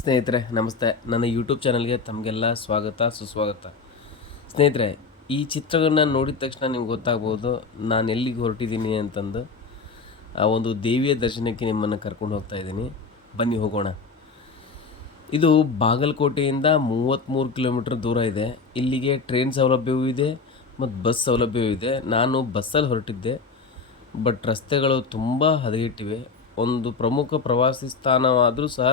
ಸ್ನೇಹಿತರೆ, ನಮಸ್ತೆ. ನನ್ನ ಯೂಟ್ಯೂಬ್ ಚಾನಲ್ಗೆ ತಮಗೆಲ್ಲ ಸ್ವಾಗತ, ಸುಸ್ವಾಗತ. ಸ್ನೇಹಿತರೆ, ಈ ಚಿತ್ರಗಳನ್ನ ನೋಡಿದ ತಕ್ಷಣ ನಿಮ್ಗೆ ಗೊತ್ತಾಗ್ಬೋದು, ನಾನು ಎಲ್ಲಿಗೆ ಹೊರಟಿದ್ದೀನಿ ಅಂತಂದು. ಆ ಒಂದು ದೇವಿಯ ದರ್ಶನಕ್ಕೆ ನಿಮ್ಮನ್ನು ಕರ್ಕೊಂಡು ಹೋಗ್ತಾ ಇದ್ದೀನಿ. ಬನ್ನಿ ಹೋಗೋಣ. ಇದು ಬಾಗಲಕೋಟೆಯಿಂದ ಮೂವತ್ತ್ಮೂರು ಕಿಲೋಮೀಟ್ರ್ ದೂರ ಇದೆ. ಇಲ್ಲಿಗೆ ಟ್ರೈನ್ ಸೌಲಭ್ಯವೂ ಇದೆ ಮತ್ತು ಬಸ್ ಸೌಲಭ್ಯವೂ ಇದೆ. ನಾನು ಬಸ್ಸಲ್ಲಿ ಹೊರಟಿದ್ದೆ. ಬಟ್ ರಸ್ತೆಗಳು ತುಂಬ ಹದಗೆಟ್ಟಿವೆ. ಒಂದು ಪ್ರಮುಖ ಪ್ರವಾಸಿ ಸ್ಥಾನವಾದರೂ ಸಹ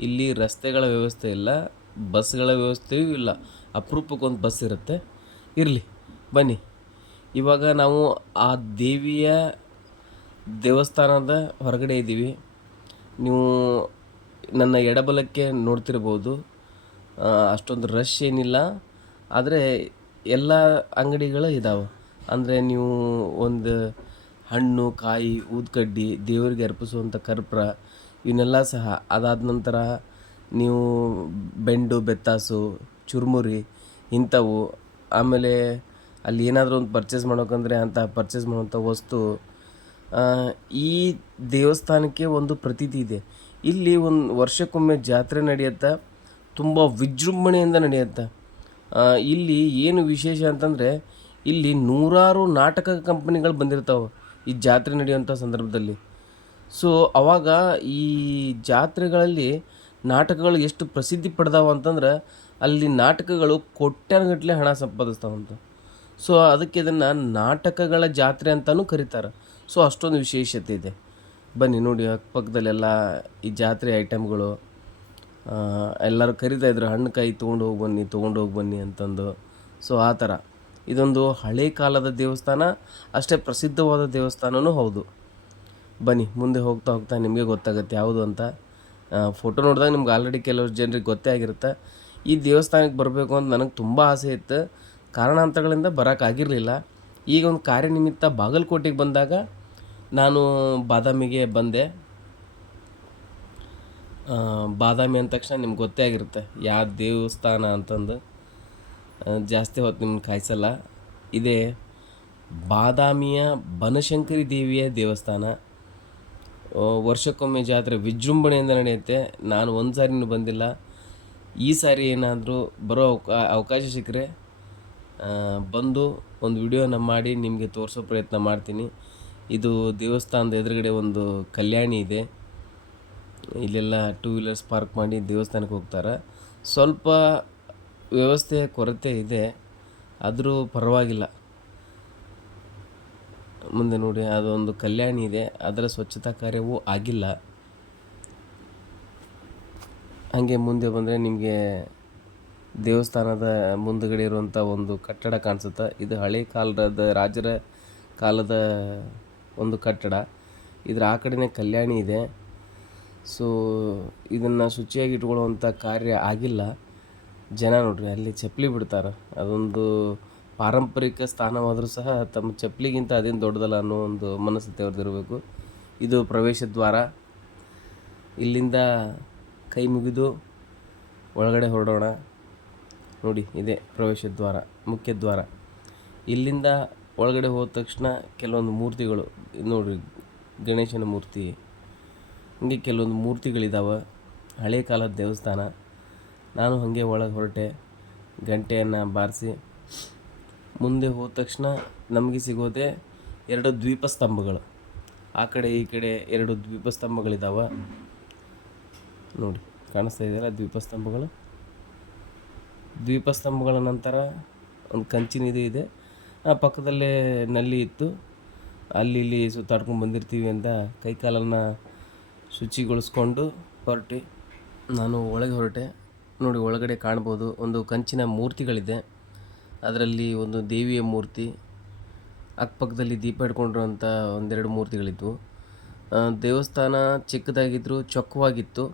ಇಲ್ಲಿ ರಸ್ತೆಗಳ ವ್ಯವಸ್ಥೆ ಇಲ್ಲ, ಬಸ್ಗಳ ವ್ಯವಸ್ಥೆಯೂ ಇಲ್ಲ. ಅಪರೂಪಕ್ಕೊಂದು ಬಸ್ ಇರುತ್ತೆ. ಇರಲಿ, ಬನ್ನಿ. ಇವಾಗ ನಾವು ಆ ದೇವಿಯ ದೇವಸ್ಥಾನದ ಹೊರಗಡೆ ಇದ್ದೀವಿ. ನೀವು ನನ್ನ ಎಡಬಲಕ್ಕೆ ನೋಡ್ತಿರ್ಬೋದು. ಅಷ್ಟೊಂದು ರಶ್ ಏನಿಲ್ಲ. ಆದರೆ ಎಲ್ಲ ಅಂಗಡಿಗಳು ಇದ್ದಾವೆ ಅಂದರೆ ನೀವು ಒಂದು ಹಣ್ಣು, ಕಾಯಿ, ಊದ್ಕಡ್ಡಿ ದೇವರಿಗೆ ಅರ್ಪಿಸುವಂಥ ಕರ್ಪೂರ ಇವನ್ನೆಲ್ಲ ಸಹ ಅದಾದ ನಂತರ ನೀವು ಬೆಂಡು, ಬೆತ್ತಾಸು, ಚುರುಮುರಿ ಇಂಥವು, ಆಮೇಲೆ ಅಲ್ಲಿ ಏನಾದರೂ ಒಂದು ಪರ್ಚೇಸ್ ಮಾಡ್ಬೇಕಂದ್ರೆ ಅಂತಹ ಪರ್ಚೇಸ್ ಮಾಡುವಂಥ ವಸ್ತು ಈ ದೇವಸ್ಥಾನಕ್ಕೆ ಒಂದು ಪ್ರತೀತಿ ಇದೆ. ಇಲ್ಲಿ ಒಂದು ವರ್ಷಕ್ಕೊಮ್ಮೆ ಜಾತ್ರೆ ನಡೆಯುತ್ತಾ, ತುಂಬ ವಿಜೃಂಭಣೆಯಿಂದ ನಡೆಯುತ್ತೆ. ಇಲ್ಲಿ ಏನು ವಿಶೇಷ ಅಂತಂದರೆ, ಇಲ್ಲಿ ನೂರಾರು ನಾಟಕ ಕಂಪನಿಗಳು ಬಂದಿರ್ತಾವೆ ಈ ಜಾತ್ರೆ ನಡೆಯುವಂಥ ಸಂದರ್ಭದಲ್ಲಿ. ಸೊ ಅವಾಗ ಈ ಜಾತ್ರೆಗಳಲ್ಲಿ ನಾಟಕಗಳು ಎಷ್ಟು ಪ್ರಸಿದ್ಧಿ ಪಡೆದಾವ ಅಂತಂದ್ರೆ ಅಲ್ಲಿ ನಾಟಕಗಳು ಕೋಟ್ಯಾನುಗಟ್ಟಲೆ ಹಣ ಸಂಪಾದಿಸ್ತಾವಂತ. ಸೊ ಅದಕ್ಕೆ ಇದನ್ನು ನಾಟಕಗಳ ಜಾತ್ರೆ ಅಂತಲೂ ಕರೀತಾರೆ. ಸೊ ಅಷ್ಟೊಂದು ವಿಶೇಷತೆ ಇದೆ. ಬನ್ನಿ ನೋಡಿ, ಅಕ್ಕಪಕ್ಕದಲ್ಲೆಲ್ಲ ಈ ಜಾತ್ರೆ ಐಟಮ್ಗಳು ಎಲ್ಲರೂ ಕರಿತಾ ಇದ್ರು, ಹಣ್ಣು ಕಾಯಿ ತೊಗೊಂಡು ಹೋಗಿ ಬನ್ನಿ, ತೊಗೊಂಡು ಹೋಗಿ ಬನ್ನಿ ಅಂತಂದು. ಸೊ ಆ ಥರ. ಇದೊಂದು ಹಳೆ ಕಾಲದ ದೇವಸ್ಥಾನ, ಅಷ್ಟೇ ಪ್ರಸಿದ್ಧವಾದ ದೇವಸ್ಥಾನವೂ ಹೌದು. ಬನ್ನಿ, ಮುಂದೆ ಹೋಗ್ತಾ ಹೋಗ್ತಾ ನಿಮಗೆ ಗೊತ್ತಾಗುತ್ತೆ ಯಾವುದು ಅಂತ. ಫೋಟೋ ನೋಡಿದಾಗ ನಿಮ್ಗೆ ಆಲ್ರೆಡಿ ಕೆಲವು ಜನರಿಗೆ ಗೊತ್ತೇ ಆಗಿರುತ್ತೆ. ಈ ದೇವಸ್ಥಾನಕ್ಕೆ ಬರಬೇಕು ಅಂತ ನನಗೆ ತುಂಬ ಆಸೆ ಇತ್ತು. ಕಾರಣಾಂತರಗಳಿಂದ ಬರೋಕ್ಕಾಗಿರಲಿಲ್ಲ ಈಗ ಒಂದು ಕಾರ್ಯನಿಮಿತ್ತ ಬಾಗಲಕೋಟೆಗೆ ಬಂದಾಗ ನಾನು ಬಾದಾಮಿಗೆ ಬಂದೆ. ಬಾದಾಮಿ ಅಂದ ತಕ್ಷಣ ನಿಮ್ಗೆ ಗೊತ್ತೇ ಆಗಿರುತ್ತೆ ಯಾವ ದೇವಸ್ಥಾನ ಅಂತಂದು. ಜಾಸ್ತಿ ಹೊತ್ತು ನಿಮ್ಗೆ ಕಾಯಿಸಲ್ಲ. ಇದೇ ಬಾದಾಮಿಯ ಬನಶಂಕರಿ ದೇವಿಯ ದೇವಸ್ಥಾನ. ವರ್ಷಕ್ಕೊಮ್ಮೆ ಜಾತ್ರೆ ವಿಜೃಂಭಣೆಯಿಂದ ನಡೆಯುತ್ತೆ. ನಾನು ಒಂದು ಸಾರಿನೂ ಬಂದಿಲ್ಲ. ಈ ಸಾರಿ ಏನಾದರೂ ಬರೋ ಅವಕಾ, ಅವಕಾಶ ಸಿಕ್ಕರೆ ಬಂದು ಒಂದು ವಿಡಿಯೋನ ಮಾಡಿ ನಿಮಗೆ ತೋರಿಸೋ ಪ್ರಯತ್ನ ಮಾಡ್ತೀನಿ. ಇದು ದೇವಸ್ಥಾನದ ಎದುರುಗಡೆ ಒಂದು ಕಲ್ಯಾಣಿ ಇದೆ. ಇಲ್ಲೆಲ್ಲ ಟೂ ವೀಲರ್ಸ್ ಪಾರ್ಕ್ ಮಾಡಿ ದೇವಸ್ಥಾನಕ್ಕೆ ಹೋಗ್ತಾರೆ. ಸ್ವಲ್ಪ ವ್ಯವಸ್ಥೆಯ ಕೊರತೆ ಇದೆ. ಆದರೂ ಪರವಾಗಿಲ್ಲ. ಮುಂದೆ ನೋಡಿ, ಅದೊಂದು ಕಲ್ಯಾಣಿ ಇದೆ. ಅದರ ಸ್ವಚ್ಛತಾ ಕಾರ್ಯವೂ ಆಗಿಲ್ಲ. ಹಾಗೆ ಮುಂದೆ ಬಂದರೆ ನಿಮಗೆ ದೇವಸ್ಥಾನದ ಮುಂದುಗಡೆ ಇರುವಂಥ ಒಂದು ಕಟ್ಟಡ ಕಾಣಿಸುತ್ತೆ, ಇದು ಹಳೆ ಕಾಲದ ರಾಜರ ಕಾಲದ ಒಂದು ಕಟ್ಟಡ. ಇದರ ಆ ಕಡೆನೇ ಕಲ್ಯಾಣಿ ಇದೆ. ಸೊ ಇದನ್ನು ಶುಚಿಯಾಗಿ ಇಟ್ಕೊಳ್ಳುವಂಥ ಕಾರ್ಯ ಆಗಿಲ್ಲ. ಜನ ನೋಡ್ರಿ, ಅಲ್ಲಿ ಚಪ್ಪಲಿ ಬಿಡ್ತಾರೆ. ಅದೊಂದು ಪಾರಂಪರಿಕ ಸ್ಥಾನವಾದರೂ ಸಹ ತಮ್ಮ ಚಪ್ಪಲಿಗಿಂತ ಅದೇನು ದೊಡ್ಡದಲ್ಲ ಅನ್ನೋ ಒಂದು ಮನಸ್ಥಿತಿ ಅವ್ರದ್ದಿರಬೇಕು ಇದು ಪ್ರವೇಶ ದ್ವಾರ. ಇಲ್ಲಿಂದ ಕೈ ಮುಗಿದು ಒಳಗಡೆ ಹೊರಡೋಣ. ನೋಡಿ, ಇದೆ ಪ್ರವೇಶ ದ್ವಾರ, ಮುಖ್ಯ ದ್ವಾರ. ಇಲ್ಲಿಂದ ಒಳಗಡೆ ಹೋದ ತಕ್ಷಣ ಕೆಲವೊಂದು ಮೂರ್ತಿಗಳು ನೋಡಿ ಗಣೇಶನ ಮೂರ್ತಿ. ಹಂಗೆ ಕೆಲವೊಂದು ಮೂರ್ತಿಗಳಿದ್ದಾವೆ ಹಳೆ ಕಾಲದ ದೇವಸ್ಥಾನ. ನಾನು ಹಾಗೆ ಒಳಗೆ ಹೊರಟೆ, ಗಂಟೆಯನ್ನು ಬಾರಿಸಿ. ಮುಂದೆ ಹೋದ ತಕ್ಷಣ ನಮಗೆ ಸಿಗೋದೆ ಎರಡು ದ್ವೀಪ ಸ್ತಂಭಗಳು. ಆ ಕಡೆ, ಈ ಕಡೆ ಎರಡು ದ್ವೀಪ ಸ್ತಂಭಗಳಿದ್ದಾವೆ ನೋಡಿ, ಕಾಣಿಸ್ತಾ ಇದೆಯಲ್ಲ ದ್ವೀಪ ಸ್ತಂಭಗಳು? ದ್ವೀಪ ಸ್ತಂಭಗಳ ನಂತರ ಒಂದು ಕಂಚಿನ ಇದು ಇದೆ. ಆ ಪಕ್ಕದಲ್ಲೇ ನಲ್ಲಿ ಇತ್ತು. ಅಲ್ಲಿ ಇಲ್ಲಿ ಸುತ್ತಾಡ್ಕೊಂಡು ಬಂದಿರ್ತೀವಿ ಅಂತ ಕೈಕಾಲನ್ನು ಶುಚಿಗೊಳಿಸ್ಕೊಂಡು ಹೊರಟಿ. ನಾನು ಒಳಗೆ ಹೊರಟೆ. ನೋಡಿ, ಒಳಗಡೆ ಕಾಣ್ಬೋದು. ಒಂದು ಕಂಚಿನ ಮೂರ್ತಿಗಳಿದೆ. ಅದರಲ್ಲಿ ಒಂದು ದೇವಿಯ ಮೂರ್ತಿ, ಅಕ್ಕಪಕ್ಕದಲ್ಲಿ ದೀಪ ಹಿಡ್ಕೊಂಡಿರುವಂಥ ಒಂದೆರಡು ಮೂರ್ತಿಗಳಿದ್ವು. ದೇವಸ್ಥಾನ ಚಿಕ್ಕದಾಗಿದ್ದರೂ ಚೊಕ್ಕವಾಗಿತ್ತು.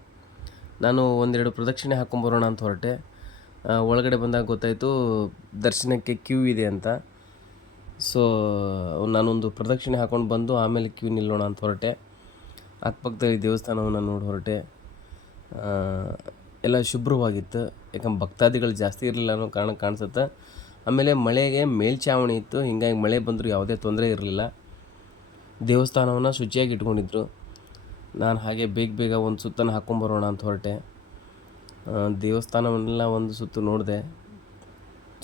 ನಾನು ಒಂದೆರಡು ಪ್ರದಕ್ಷಿಣೆ ಹಾಕೊಂಬರೋಣ ಅಂತ ಹೊರಟೆ. ಒಳಗಡೆ ಬಂದಾಗ ಗೊತ್ತಾಯಿತು ದರ್ಶನಕ್ಕೆ ಕ್ಯೂ ಇದೆ ಅಂತ. ಸೊ ನಾನೊಂದು ಪ್ರದಕ್ಷಿಣೆ ಹಾಕೊಂಡು ಬಂದು ಆಮೇಲೆ ಕ್ಯೂ ನಿಲ್ಲೋಣ ಅಂತ ಹೊರಟೆ. ಅಕ್ಕಪಕ್ಕದಲ್ಲಿ ದೇವಸ್ಥಾನವನ್ನು ನೋಡಿ ಹೊರಟೆ. ಎಲ್ಲ ಶುಭ್ರವಾಗಿತ್ತು. ಯಾಕಂದ್ರೆ ಭಕ್ತಾದಿಗಳು ಜಾಸ್ತಿ ಇರಲಿಲ್ಲ ಅನ್ನೋ ಕಾರಣ ಕಾಣಿಸುತ್ತೆ. ಆಮೇಲೆ ಮಳೆಗೆ ಮೇಲ್ಛಾವಣಿ ಇತ್ತು, ಹೀಗಾಗಿ ಮಳೆ ಬಂದರೂ ಯಾವುದೇ ತೊಂದರೆ ಇರಲಿಲ್ಲ. ದೇವಸ್ಥಾನವನ್ನು ಶುಚಿಯಾಗಿ ಇಟ್ಕೊಂಡಿದ್ರು. ನಾನು ಹಾಗೆ ಬೇಗ ಬೇಗ ಒಂದು ಸುತ್ತನ್ನು ಹಾಕ್ಕೊಂಬರೋಣ ಅಂತ ಹೊರಟೆ. ದೇವಸ್ಥಾನವನ್ನೆಲ್ಲ ಒಂದು ಸುತ್ತು ನೋಡಿದೆ.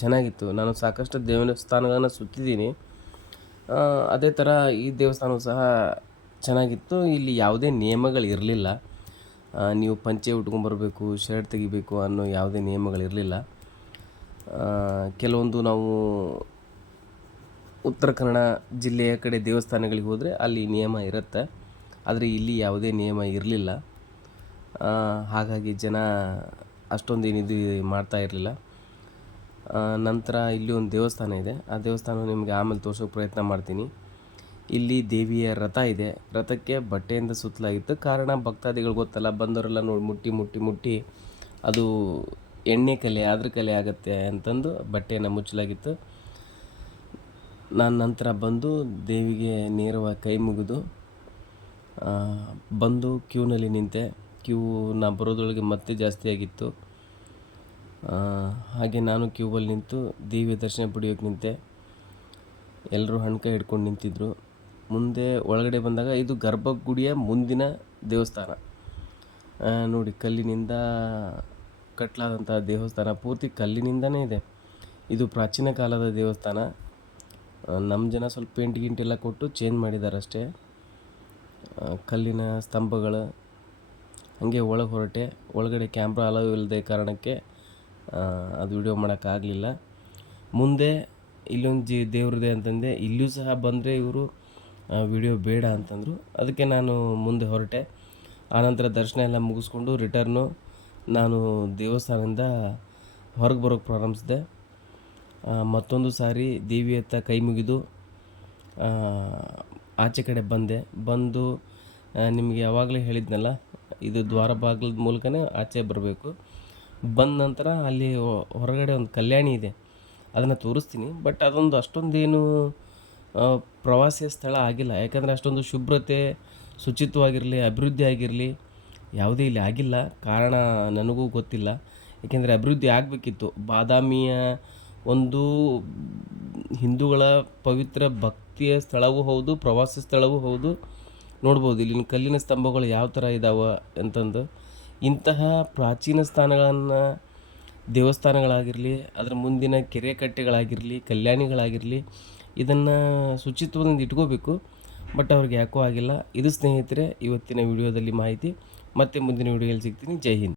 ಚೆನ್ನಾಗಿತ್ತು. ನಾನು ಸಾಕಷ್ಟು ದೇವಸ್ಥಾನಗಳನ್ನು ಸುತ್ತಿದ್ದೀನಿ. ಅದೇ ಥರ ಈ ದೇವಸ್ಥಾನವೂ ಸಹ ಚೆನ್ನಾಗಿತ್ತು. ಇಲ್ಲಿ ಯಾವುದೇ ನಿಯಮಗಳು ಇರಲಿಲ್ಲ. ನೀವು ಪಂಚೆ ಉಟ್ಕೊಂಡ್ಬರ್ಬೇಕು ಶರ್ಟ್ ತೆಗಿಬೇಕು ಅನ್ನೋ ಯಾವುದೇ ನಿಯಮಗಳಿರಲಿಲ್ಲ ಕೆಲವೊಂದು ನಾವು ಉತ್ತರ ಕನ್ನಡ ಜಿಲ್ಲೆಯ ಕಡೆ ದೇವಸ್ಥಾನಗಳಿಗೆ ಹೋದರೆ ಅಲ್ಲಿ ನಿಯಮ ಇರುತ್ತೆ. ಆದರೆ ಇಲ್ಲಿ ಯಾವುದೇ ನಿಯಮ ಇರಲಿಲ್ಲ. ಹಾಗಾಗಿ ಜನ ಅಷ್ಟೊಂದೇನಿದು ಮಾಡ್ತಾ ಇರಲಿಲ್ಲ. ನಂತರ ಇಲ್ಲಿ ಒಂದು ದೇವಸ್ಥಾನ ಇದೆ. ಆ ದೇವಸ್ಥಾನ ನಿಮಗೆ ಆಮೇಲೆ ತೋರ್ಸೋಕೆ ಪ್ರಯತ್ನ ಮಾಡ್ತೀನಿ. ಇಲ್ಲಿ ದೇವಿಯ ರಥ ಇದೆ. ರಥಕ್ಕೆ ಬಟ್ಟೆಯಿಂದ ಸುತ್ತಲಾಗಿತ್ತು ಕಾರಣ ಭಕ್ತಾದಿಗಳು ಗೊತ್ತಲ್ಲ. ಬಂದವರೆಲ್ಲ ನೋಡಿ ಮುಟ್ಟಿ ಮುಟ್ಟಿ ಮುಟ್ಟಿ ಅದು ಎಣ್ಣೆ ಕಲೆ ಅದ್ರ ಕಲೆ ಆಗುತ್ತೆ ಅಂತಂದು ಬಟ್ಟೆಯನ್ನು ಮುಚ್ಚಲಾಗಿತ್ತು. ನಾನು ನಂತರ ಬಂದು ದೇವಿಗೆ ನೇರವಾಗಿ ಕೈ ಮುಗಿದು ಬಂದು ಕ್ಯೂನಲ್ಲಿ ನಿಂತೆ. ಕ್ಯೂ ನಾ ಬರೋದ್ರೊಳಗೆ ಮತ್ತೆ ಜಾಸ್ತಿ ಆಗಿತ್ತು. ಹಾಗೆ ನಾನು ಕ್ಯೂವಲ್ಲಿ ನಿಂತು ದೇವಿಯ ದರ್ಶನ ಪಡೆಯೋಕೆ ನಿಂತೆ. ಎಲ್ಲರೂ ಹಣ್ಕಾಯಿ ಹಿಡ್ಕೊಂಡು ನಿಂತಿದ್ರು. ಮುಂದೆ ಒಳಗಡೆ ಬಂದಾಗ ಇದು ಗರ್ಭಗುಡಿಯ ಮುಂದಿನ ದೇವಸ್ಥಾನ. ನೋಡಿ ಕಲ್ಲಿನಿಂದ ಕಟ್ಟಲಾದಂಥ ದೇವಸ್ಥಾನ ಪೂರ್ತಿ ಕಲ್ಲಿನಿಂದನೇ ಇದೆ. ಇದು ಪ್ರಾಚೀನ ಕಾಲದ ದೇವಸ್ಥಾನ. ನಮ್ಮ ಜನ ಸ್ವಲ್ಪ ಪೇಂಟ್ ಗಿಂಟ್ ಎಲ್ಲ ಕೊಟ್ಟು ಚೇಂಜ್ ಮಾಡಿದ್ದಾರೆ ಅಷ್ಟೇ. ಕಲ್ಲಿನ ಸ್ತಂಭಗಳು, ಹಾಗೆ ಒಳಗೆ ಹೊರಟೆ, ಒಳಗಡೆ ಕ್ಯಾಮ್ರಾ ಅಲೋ ಇಲ್ಲದೆ ಕಾರಣಕ್ಕೆ ಅದು ವಿಡಿಯೋ ಮಾಡೋಕ್ಕಾಗಲಿಲ್ಲ ಮುಂದೆ ಇಲ್ಲೊಂದು ಜಿ, ದೇವ್ರದೆ ಅಂತಂದೆ, ಇಲ್ಲೂ ಸಹ ಬಂದರೆ ಇವರು ವಿಡಿಯೋ ಬೇಡ ಅಂತಂದರು. ಅದಕ್ಕೆ ನಾನು ಮುಂದೆ ಹೊರಟೆ. ಆನಂತರ ದರ್ಶನ ಎಲ್ಲ ಮುಗಿಸ್ಕೊಂಡು ರಿಟರ್ನು ನಾನು ದೇವಸ್ಥಾನದಿಂದ ಹೊರಗೆ ಬರೋಕ್ಕೆ ಪ್ರಾರಂಭಿಸಿದೆ. ಮತ್ತೊಂದು ಸಾರಿ ದೇವಿಯತ್ತ ಕೈ ಮುಗಿದು ಆಚೆ ಕಡೆ ಬಂದೆ. ಬಂದು ನಿಮಗೆ ಯಾವಾಗಲೇ ಹೇಳಿದ್ನಲ್ಲ, ಇದು ದ್ವಾರ ಬಾಗಿಲದ ಮೂಲಕನೇ ಆಚೆ ಬರಬೇಕು. ಬಂದ ನಂತರ ಅಲ್ಲಿ ಹೊರಗಡೆ ಒಂದು ಕಲ್ಯಾಣಿ ಇದೆ. ಅದನ್ನು ತೋರಿಸ್ತೀನಿ. ಬಟ್ ಅದೊಂದು ಅಷ್ಟೊಂದೇನು ಪ್ರವಾಸಿ ಸ್ಥಳ ಆಗಿಲ್ಲ. ಯಾಕಂದರೆ ಅಷ್ಟೊಂದು ಶುಭ್ರತೆ, ಶುಚಿತ್ವವಾಗಿರಲಿ, ಅಭಿವೃದ್ಧಿ ಆಗಿರಲಿ ಯಾವುದೇ ಇಲ್ಲಿ ಆಗಿಲ್ಲ. ಕಾರಣ ನನಗೂ ಗೊತ್ತಿಲ್ಲ. ಏಕೆಂದರೆ ಅಭಿವೃದ್ಧಿ ಆಗಬೇಕಿತ್ತು. ಬಾದಾಮಿಯ ಒಂದು ಹಿಂದೂಗಳ ಪವಿತ್ರ ಭಕ್ತಿಯ ಸ್ಥಳವೂ ಹೌದು, ಪ್ರವಾಸಿ ಸ್ಥಳವೂ ಹೌದು. ನೋಡ್ಬೋದು ಇಲ್ಲಿನ ಕಲ್ಲಿನ ಸ್ತಂಭಗಳು ಯಾವ ಥರ ಇದ್ದಾವೆ ಅಂತಂದು. ಇಂತಹ ಪ್ರಾಚೀನ ಸ್ಥಾನಗಳನ್ನು ದೇವಸ್ಥಾನಗಳಾಗಿರಲಿ, ಅದರ ಮುಂದಿನ ಕೆರೆ ಕಟ್ಟೆಗಳಾಗಿರಲಿ, ಕಲ್ಯಾಣಿಗಳಾಗಿರಲಿ, ಇದನ್ನು ಶುಚಿತ್ವದಿಂದ ಇಟ್ಕೋಬೇಕು. ಬಟ್ ಅವ್ರಿಗೆ ಯಾಕೋ ಆಗಿಲ್ಲ. ಇದು ಸ್ನೇಹಿತರೆ, ಇವತ್ತಿನ ವಿಡಿಯೋದಲ್ಲಿ ಮಾಹಿತಿ. ಮತ್ತೆ ಮುಂದಿನ ವಿಡಿಯೋಲಿ ಸಿಗ್ತೀನಿ. ಜೈ ಹಿಂದ್.